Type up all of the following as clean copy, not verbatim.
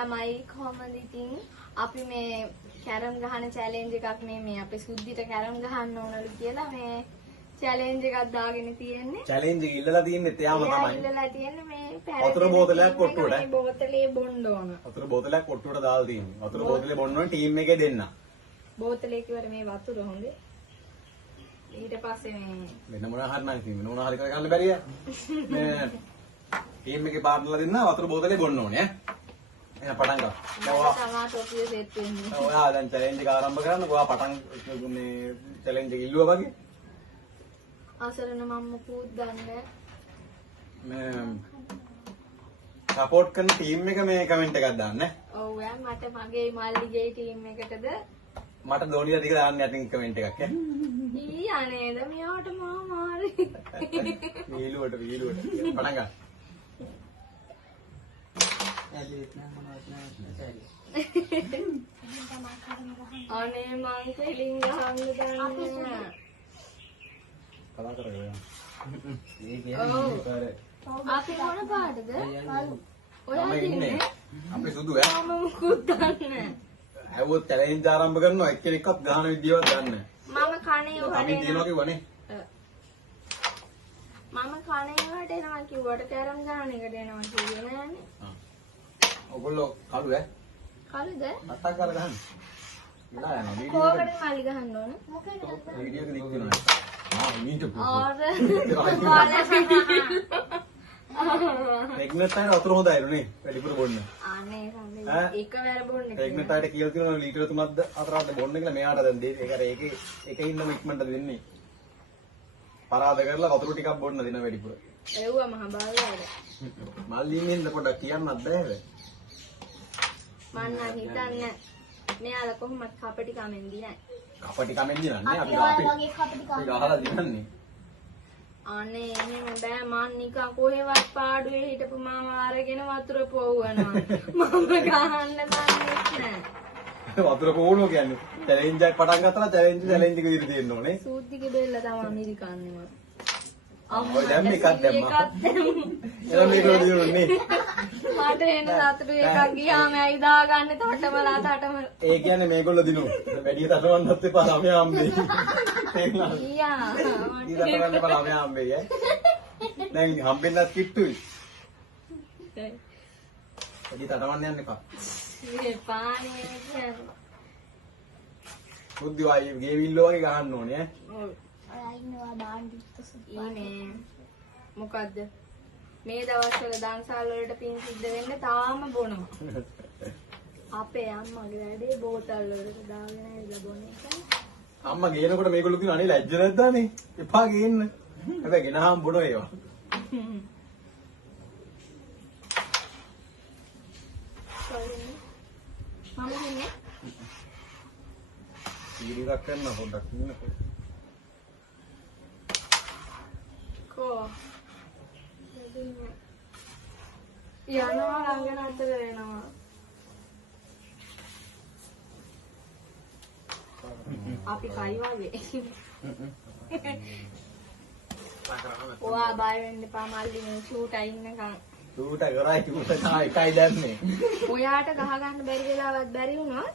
ළමයි කොහමද ඉතින් අපි මේ කැරම් ගහන චැලෙන්ජ් එකක් මේ අපේ සුද්ධිට කැරම් ගහන්න ඕනලු කියලා මේ චැලෙන්ජ් එකක් දාගෙන තියෙන්නේ. චැලෙන්ජ් එක ඉල්ලලා තියන්නේ එයාම තමයි. ඉල්ලලා තියෙන්නේ මේ වතුර බෝතලයක් කොට්ටුවට. මේ බෝතලේ බොන්න ඕන. වතුර බෝතලයක් කොට්ටුවට දාලා තියෙන්නේ. වතුර බෝතලේ බොන්න ඕන ටීම් එකේ දෙන්න. බෝතලේ කිව්වට මේ වතුර හොඳේ. ඊට පස්සේ මේ වෙන මොනවා හරි නම් ඉතින් වෙන මොනවා හරි කරගන්න බැරිය. මේ ටීම් එකේ පාර්ට්නර්ලා දෙන්න වතුර බෝතලේ බොන්න ඕනේ ඈ. එහෙනම් පටන් ගමු. තමා ටොපිය සෙට් වෙන්නේ. ඔයා දැන් චැලෙන්ජ් එක ආරම්භ කරන්න. ඔයා පටන් මේ චැලෙන්ජ් එක ඉල්ලුවා වගේ. අසරණ මම මුකුත් දන්නේ මේ සපෝට් කරන ටීම් එක මේ කමෙන්ට් එකක් දාන්න ඈ. ඔව් යා මට මගේ මල්ලිගේ ටීම් එකටද මට දෝනිලා ටික දාන්න යටින් කමෙන්ට් එකක් ඈ. ඊ අනේද මෙයාට මම මාරි. වීලුවට පටන් ගන්න. අනේ මං කෙලින් ගහන්න දන්නේ. කතා කරගෙන. අපි මොන පාටද? ඔයා ඉන්නේ. අපි සුදු ඈ. මම මුකුත් දන්නේ. හැවොත් චැලෙන්ජ් ආරම්භ කරනවා එක්කෙනෙක්වත් ගහන විදියවත් දන්නේ නැහැ. මම කණේ අපි දිනනවා කිව්වනේ. මම කණේ වලට එනවා කිව්වට කැරම් ගහන එකට එනවා කිව්වේ නෑනේ. ඔයගොල්ලෝ කළු ඈ. කලුද? අටක් කරලා ගහන්න. වෙලා යනවා වීඩියෝ කෝකටද මල්ලි ගහන්න ඕන? වීඩියෝ එක දික් වෙනවා. මීට ආර ප්‍රෙග්නන්ට් අය වතුර හොඳයි නේ වැඩිපුර බොන්න. අනේ සම්මේ එකවර බොන්නේ. ප්‍රෙග්නන්ට් අයට කියලා තියෙනවා ලීටර 3ක්ද 4ක්ද බොන්න කියලා මෙයාට දැන් දෙන්නේ. ඒක අර ඒකේ ඉන්නම ඉක්මනට දෙන්නේ. පරාද කරලා වතුර ටිකක් බොන්න දෙන වැඩිපුර. එව්වා මහ බාලවල. මල්ලිමින්ද පොඩ්ඩක් කියන්නත් බෑ. මන්න හිතන්නේ මෙයාලා කොහොමද කපටි කමෙන්දි නැහැ. කපටි කමෙන්දි නන්නේ අපි ගහලා දිනන්නේ. අනේ එහෙම බෑ මං නිකන් කොහෙවත් පාඩුවේ හිටපු මාව අරගෙන වතුර පොව්වනවා. මම ගහන්න දන්නේ නැහැ. වතුර පොවනවා කියන්නේ චැලෙන්ජ් එකක් පටන් ගත්තා චැලෙන්ජ් එක විදිහට තියෙන්න ඕනේ. සූද්දිගේ බෙල්ල තමයි මිරිකන්නේ මම. ඔය දැන් මේකක් දැම්මා. එළ මේක දිනුනේ. මට එන සතුටු එකක් ගියාම ඇයි දාගන්නේ තටමලා තටම. ඒ කියන්නේ මේගොල්ලෝ දිනු. වැඩි තටවන්නත් එපා ළමයා හම්බෙයි. තේරුණාද? ඊයා. ඊට තටවන්න එපා ළමයා හම්බෙයි ඈ. දැන් හම්බෙන්නත් කිට්ටුයි. වැඩි තටවන්න යන්න එපා. මේ පානේ කියන්නේ. බුද්ධි වායි ගේවිල්ලෝ වගේ ගහන්න ඕනේ ඈ. ඔව්. ඔයා ඉන්නවා බාණ්ඩිත් සුප්පා. ඊනේ මොකද්ද මේ දවස්වල දන්සල් වලට පින් සිද්ධ වෙන්න තාම බොනවා. අපේ අම්මගේ වැඩේ බෝතල් වලට දාගෙන ඇවිල්ලා බොන එක. අම්මා ගේනකොට මේගොල්ලෝ කියනවා අනේ ලැජ්ජ නැද්දානේ. එපා ගේන්න. හැබැයි ගෙනහම් බොනවා ඒවා. මම කියන්නේ ඉරියක් කරන්න පොඩ්ඩක් ඉන්නකෝ. කෝ යනවා ළඟ නතර වෙනවා. අපි කයි වගේ. ඔයා බය වෙන්න එපා මල්ලි මේ ෂූට් ඉන්නකම්. ඌට කරයි ඌට එකයි දැම්මේ. ඔයාට ගහ ගන්න බැරි වෙලාවත් බැරි වුණොත්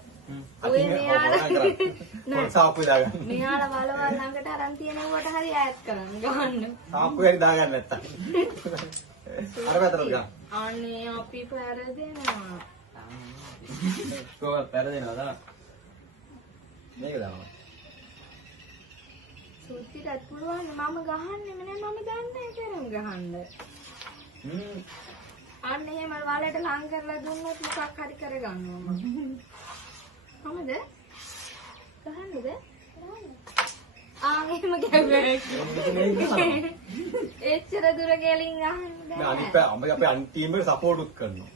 ඔය මෙයාලා සාප්පු දාගන්න. මෙයාලා බලවල් ළඟට අරන් තියෙනවට හරි ඈත් කරන්න ගහන්න. සාප්පු හරි දාගන්න නැත්තම්. අර පැත්තට ගන්න. අනේ අපි පෙරදෙනවා. කොහොමද පෙරදෙනවද? මේක දානවා. සුද්ධිටත් පුළුවන් මම ගහන්නෙම නෑ මම දන්නේ කරන් ගහන්න. අන්න එහෙම වලට ලං කරලා දුන්නොත් මොකක් හරි කරගන්නවා මම. කොහමද? ගහන්නද? එහෙම ගැව්වේ. එච්චර දුර ගෙලින් ගහන්න බෑ. අනිත් අපේ අනිත් ටීම් එකට සපෝට් උත් කරනවා.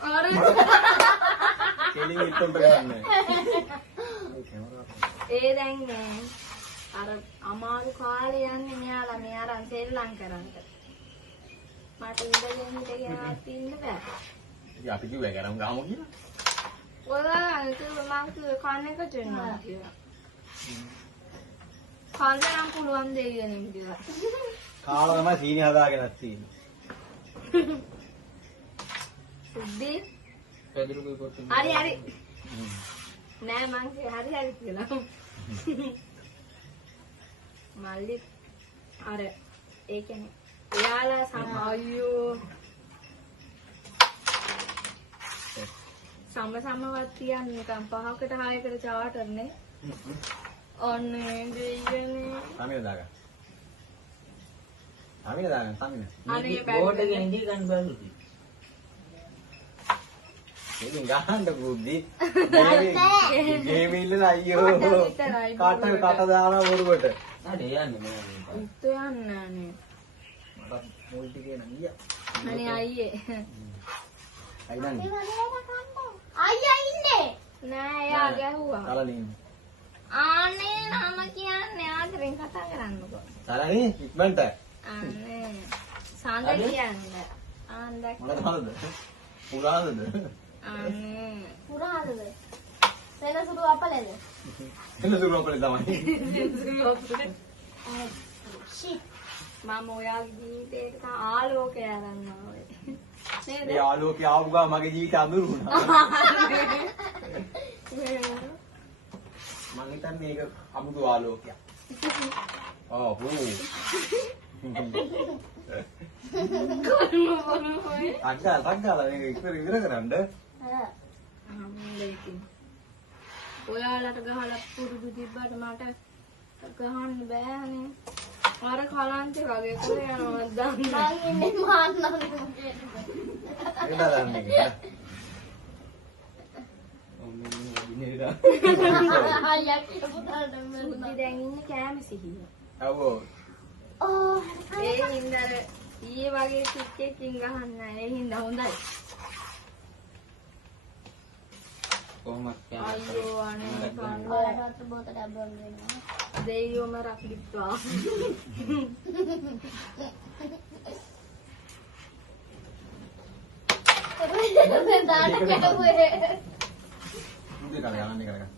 අර කෙලින් ඉක්කොන්ට ගහන්නේ. ඒ දැන් අර අමාරු කාලේ යන්නේ මෙයාලා මේ අරන් සෙල්ලම් කරන්ට. මට ඉඳගෙන හිටගෙනවත් ඉන්න බෑ. ඉතින් අපි කිව්වා කරමු ගහමු කියලා. ඔයා මං කන්නක දෙන්නවා කියලා. කන්න නම් පුළුවන් දෙයියනේ කියලා. කාලා තමයි සීනි හදාගෙනත් තියෙන්නේ. සුද්ධි හරි හරි. නෑ මං හරි හරි කියලා. මල්ලි අර ඒ කියන්නේ එයාලා අයියෝ සමවත් තියන්න නිකන් 5කට 6කට චාටර්නේ. ඔන්නේ දෙයනේ. සාමින දාගන්න. සාමින දාගන්න සාමින. අනේ බෝඩ් එකේ ඉඳි ගන්න බැලුවද? ඉතින් ගහන්න බුද්ධි. ගේමේ ඉන්න අයියෝ. කට දානවා බොරුවට. හරි යන්නේ මම. උත් යන්නනේ. මට මුල් ටිකේ නම් ගියා. අනේ අයියේ. අයිදන්නේ. අයියා ඉන්නේ. නෑ එයා ගැහුවා. සලනේ. ආනේ නම කියන්නේ ආදරෙන් කතා කරන්නකෝ. සලනේ ඉක්මනට. අනේ සාන්ද කියන්නේ. ආන්දක්. මොනවද හරද? පුරාදද? අනේ පුරාදද? සෙනසුරු අපලද? එන්න සුරු අපලේ තමයි. ෂිට්. මම ඔයාගේ ජීවිතේට ආලෝකය ගන්නවා ඔය. නේද? ඒ ආලෝකය ආපු ගා මගේ ජීවිතය අඳුරු වුණා. මම හිතන්නේ ඒක අමුතු ආලෝකයක්. ඔව් හු. අග්ගාලා මේක ඉවර කරන්න. ඔයාලට ගහලා පුරුදු තිබ්බට මට ගහන්න බෑනේ. අර කලන්තේ වගේ කොහේ යනවද දන්නේ. මං ඉන්නේ මාන්නම්. ඒක දාන්නේ කියලා. අයියා කියපු තරම සුද්ධි දැන් ඉන්නේ කෑම සිහිය. ඔව්. ඕ ඒ හින්දා ඊයේ වගේ ටික් එකකින් ගහන්න නැහැ. ඒ හින්දා හොඳයි. කොහොමද අයියෝ අනේ කන්න. ඔයාලට බෝතලයක් බොන්න වෙනවා. දෙයියෝම රකිත්වා. දාන්න කැවුවේ. මුදේ කාලේ අනන්නේ කරගන්න.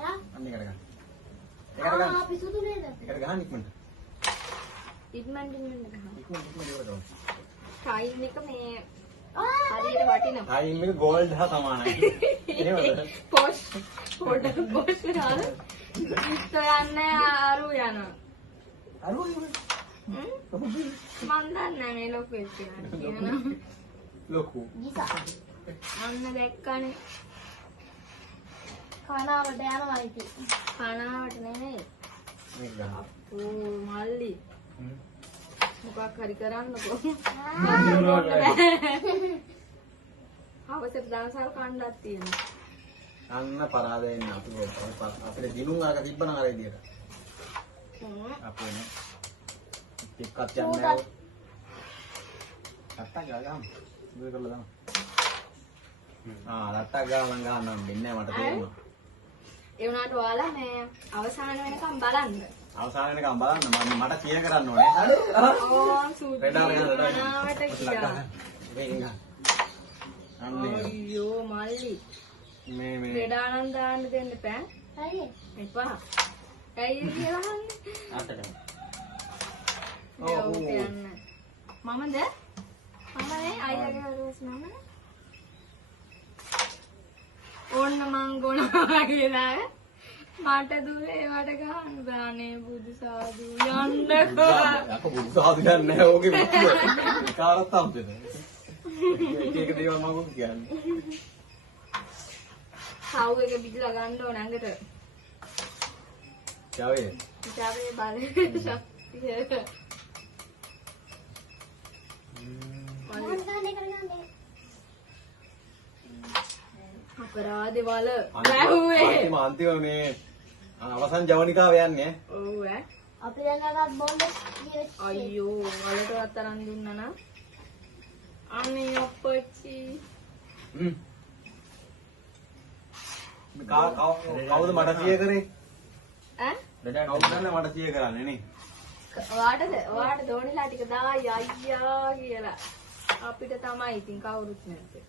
හා? අන්නේ කරගන්න. ඒක කරගන්න. පිසුදු නේද? ඒකට ගහන්න ඉක්මනට. ඉක්මනට ගහන්න. ඉක්මනට ඉවර කරමු. ටයිම් එක මේ ආ හරියට වටිනවා. ටයිම් එක ගෝල්ඩ් හා සමානයි. එහෙමද? පොෂ් පොඩ පොෂ් දාන ඉස්ත යන්නේ ආරු යනවා. අරුව ඉවර. මන් දන්නේ මේ ලොකු වෙච්ච කියනවා. ලොකු. ගිසා. අන්න දැක්කනේ. කනාවට යනවා ඉතින්. කනාවට නෙමෙයි. මේක ගන්න. ඕ මල්ලි මොකක් හරි කරන්නකෝ. අවසර දානසල් කණ්ඩක් තියෙනවා. අන්න පරාදයෙන් අපිට දිනුම් අරක තිබ්බනම් අර විදියට. අපේ නේ. ටිකක් යන්නේ නැහැ. අත්ත ගාගම්. දුර කරලා දාන්න. රට්ටක් ගාලා මං ගහන්නම් දෙන්නේ නැහැ මට තේරෙනවා. ඒ වුණාට ඔයාලා මේ අවසාන වෙනකම් බලන්න. අවසාන වෙනකම් බලන්න මට කිය කරන්න ඕනේ. හරි. ඕම් සූටි රෙඩ් ආර ගන්න මනාවට කියා. මේකෙන් ගන්න. අන්නේ අයියෝ මල්ලි මේ රෙඩානම් දාන්න දෙන්න එපා. හරිද? එපා. ඇයි කියලා අතට. ඔව්. මමද? මමනේ අයියාගේ වරුවස් මමනේ. ඕන්න මං ගොනවා කියලා මට දුරේ වට ගහන්න බෑනේ බුදු සාදු යන්නකෝ. අප බුදු සාදු යන්නේ නැහැ ඕකේ මුත්‍ය. කාටවත් හම්බෙද. එක දේවල් මම කියන්නේ. සව් එක බිජලා ගන්න ඕන ඇඟට. ජාවේ. ජාවේ බලේ ශක්තිය. කරගන්නේ. අපරාධේ වල වැහුවේ. අන්තිම මේ අවසන් ජවනිකාව යන්නේ. ඔව් ඈ. අපි දැනගත් බොන්න ඉවරයි. අයියෝ වලටවත් තරන් දුන්නා නම් අනේ අපච්චි. කවුද මට සිය කරේ? ඈ? කවුද මට සිය කරන්නේ නේ? ඔයාට දෝනිලා ටික දායි අයියා කියලා. අපිට තමයි ඉතින් කවුරුත් නැත්තේ.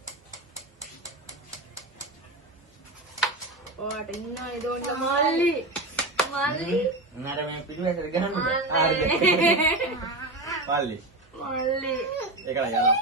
ඔයාට ඉන්නවනේ දෝනිලා මල්ලි. මල්ලි. නර මේ පිටුවකට ගහන්න. මල්ලි. මල්ලි. ඒකලා යනවා.